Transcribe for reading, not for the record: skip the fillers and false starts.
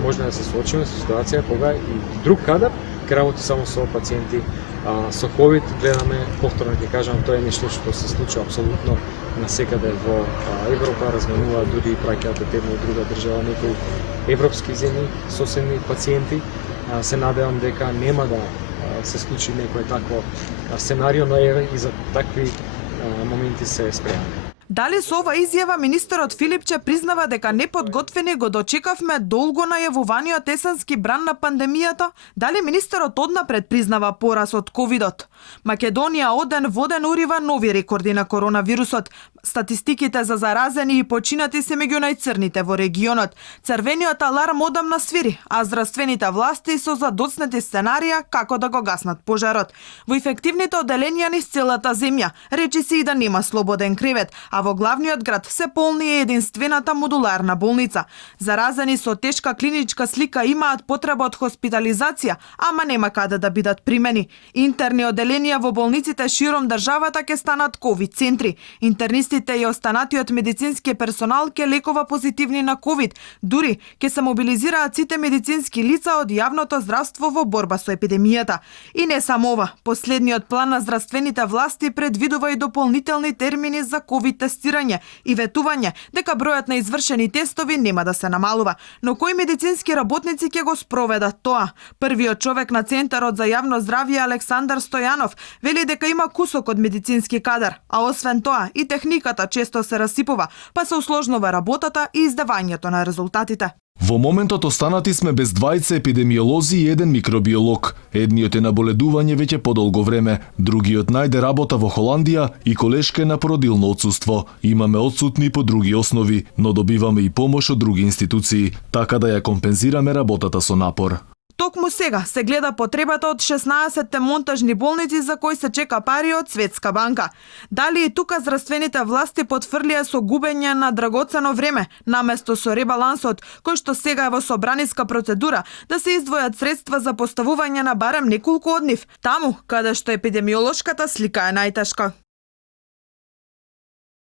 може да се соочиме со ситуација кога и друг кадар ќе работи само со пациенти со ковид. Гледаме, повторно ќе кажам, тоа е нешто што се случува апсолутно насекаде во Европа, разменуваат дури и праќаат од една и друга држава некои европски земји соседни пациенти. Се надевам дека нема да се случи некој такво сценарио, но еве и за такви моменти се спремаме. Дали со ова изјава министерот Филипче признава дека неподготвени го дочекавме долго најавуваниот есенски бран на пандемијата? Дали министерот однапред признава пораз од ковидот? Македонија од ден во ден урива нови рекорди на коронавирусот. Статистиките за заразени и починати се меѓу најцрните во регионот. Црвениот аларм одамна свири, а здравствените власти со задоцнети сценарија како да го гаснат пожарот. Во инфективните оделенија низ целата земја речи се и да нема слободен кревет, а во главниот град се полни е единствената модуларна болница. Заразени со тешка клиничка слика имаат потреба од хоспитализација, ама нема каде да бидат примени. Интерни оделенија во болниците широм државата ќе станат ковид центри. Интернистите и останатиот медицински персонал ќе лекува позитивни на ковид. Дури ќе се мобилизираат сите медицински лица од јавното здравство во борба со епидемијата. И не само ова, последниот план на здравствените власти предвидува и дополнителни термини за ковид тестирање и ветување дека бројот на извршени тестови нема да се намалува. Но кои медицински работници ќе го спроведат тоа? Првиот човек на Центарот за јавно здравје Александар Стојанов вели дека има кусок од медицински кадар, а освен тоа и техниката често се расипува, па се усложнува работата и издавањето на резултатите. Во моментот останати сме без двајца епидемиолози и еден микробиолог. Едниот е на боледување веќе подолго време, другиот најде работа во Холандија и колешка е на породилно отсуство. Имаме отсутни по други основи, но добиваме и помош од други институции, така да ја компензираме работата со напор. Токму сега се гледа потребата од 16 монтажни болници за кои се чека пари од Светска банка. Дали и тука здравствените власти потврлија со губење на драгоцено време, наместо со ребалансот, кој што сега е во собраниска процедура, да се издвојат средства за поставување на барем неколку од нив, таму каде што епидемиолошката слика е најтешка.